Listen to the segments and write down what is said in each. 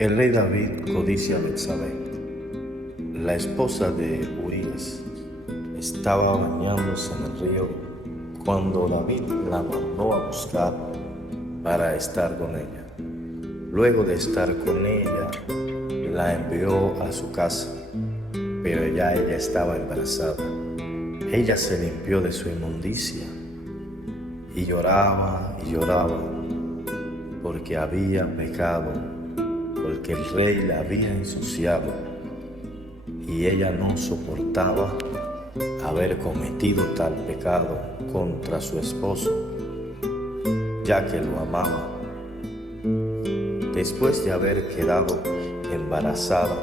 El rey David codicia a Betsabé, la esposa de Urías. Estaba bañándose en el río cuando David la mandó a buscar para estar con ella. Luego de estar con ella, la envió a su casa, pero ya ella estaba embarazada. Ella se limpió de su inmundicia y lloraba porque había pecado, porque el rey la había ensuciado y ella no soportaba haber cometido tal pecado contra su esposo, ya que lo amaba. Después de haber quedado embarazada,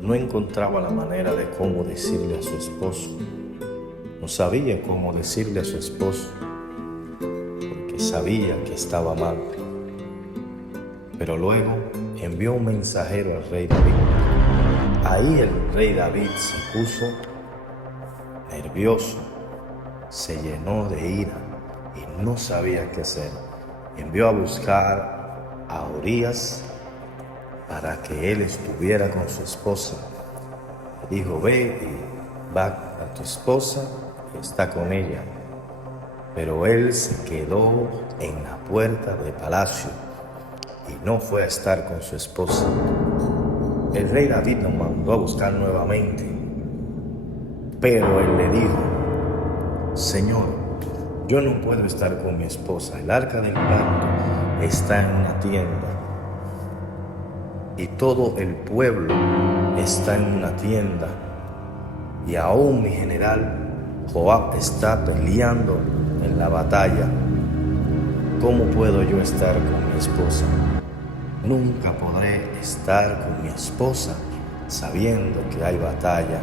no encontraba la manera de cómo decirle a su esposo. No sabía cómo decirle a su esposo, porque sabía que estaba mal. Pero luego envió un mensajero al rey David. Ahí el rey David se puso nervioso, se llenó de ira y no sabía qué hacer. Envió a buscar a Urías para que él estuviera con su esposa. Le dijo: ve y va a tu esposa y está con ella. Pero él se quedó en la puerta del palacio y no fue a estar con su esposa. El rey David lo mandó a buscar nuevamente, pero él le dijo: Señor, yo no puedo estar con mi esposa. El arca del pacto está en una tienda y todo el pueblo está en una tienda, y aún mi general Joab está peleando en la batalla. ¿Cómo puedo yo estar con mi esposa? Nunca podré estar con mi esposa sabiendo que hay batalla.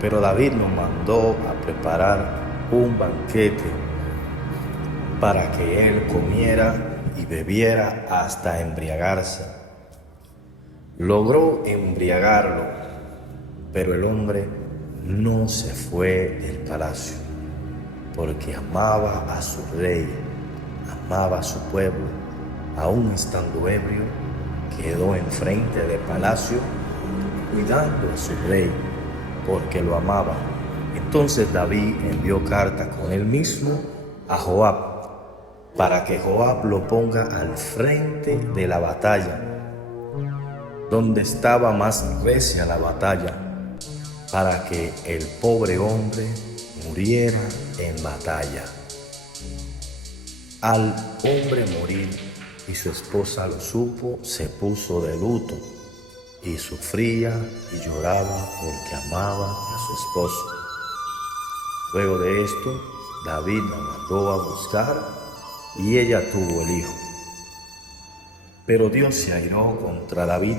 Pero David nos mandó a preparar un banquete para que él comiera y bebiera hasta embriagarse. Logró embriagarlo, pero el hombre no se fue del palacio, porque amaba a su rey, amaba a su pueblo. Aún estando ebrio, quedó enfrente del palacio cuidando a su rey, porque lo amaba. Entonces David envió carta con él mismo a Joab, para que Joab lo ponga al frente de la batalla, donde estaba más recia la batalla, para que el pobre hombre muriera en batalla. Al hombre morir y su esposa lo supo, se puso de luto y sufría y lloraba porque amaba a su esposo. Luego de esto, David la mandó a buscar y ella tuvo el hijo. Pero Dios se airó contra David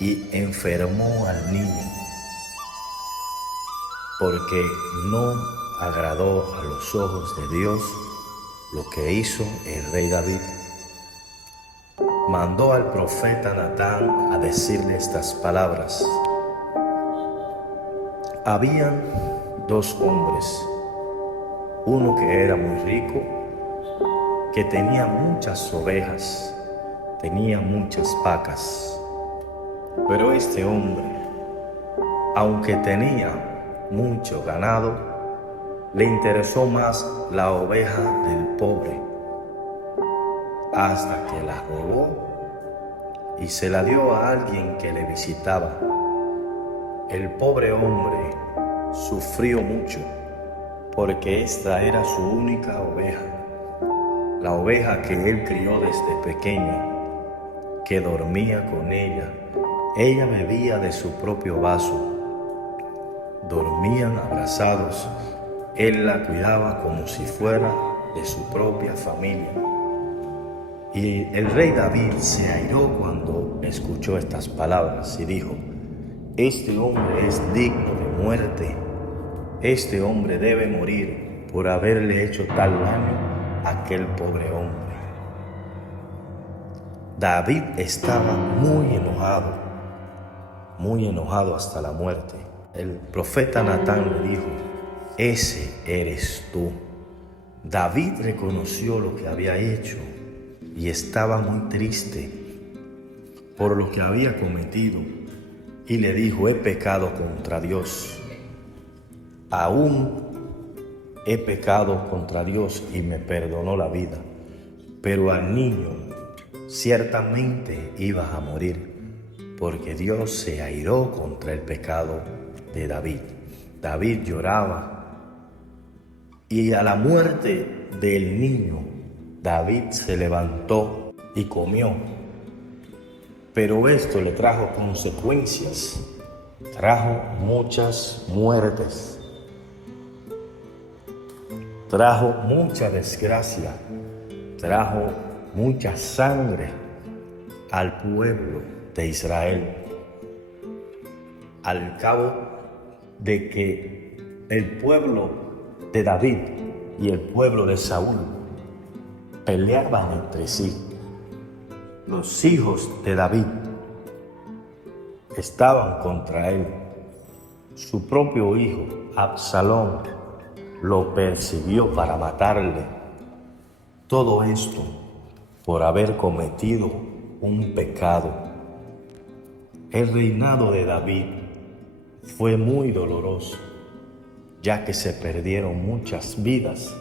y enfermó al niño, porque no agradó a los ojos de Dios lo que hizo el rey David. Mandó al profeta Natán a decirle estas palabras. Habían dos hombres, uno que era muy rico, que tenía muchas ovejas, tenía muchas vacas. Pero este hombre, aunque tenía mucho ganado, le interesó más la oveja del pobre, hasta que la robó y se la dio a alguien que le visitaba. El pobre hombre sufrió mucho, porque esta era su única oveja, la oveja que él crió desde pequeño, que dormía con ella. Ella bebía de su propio vaso, dormían abrazados. Él la cuidaba como si fuera de su propia familia. Y el rey David se airó cuando escuchó estas palabras y dijo: este hombre es digno de muerte. Este hombre debe morir por haberle hecho tal daño a aquel pobre hombre. David estaba muy enojado hasta la muerte. El profeta Natán le dijo: ese eres tú. David reconoció lo que había hecho y estaba muy triste por lo que había cometido y le dijo: he pecado contra Dios. Aún he pecado contra Dios, y me perdonó la vida. Pero al niño ciertamente iba a morir, porque Dios se airó contra el pecado de David. David lloraba, y a la muerte del niño, David se levantó y comió. Pero esto le trajo consecuencias, trajo muchas muertes, trajo mucha desgracia, trajo mucha sangre al pueblo de Israel. Al cabo de que el pueblo de David y el pueblo de Saúl peleaban entre sí, los hijos de David estaban contra él. Su propio hijo, Absalón, lo persiguió para matarle. Todo esto por haber cometido un pecado. El reinado de David fue muy doloroso, ya que se perdieron muchas vidas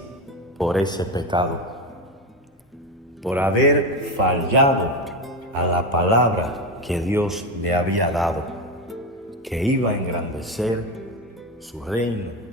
por ese pecado, por haber fallado a la palabra que Dios le había dado, que iba a engrandecer su reino.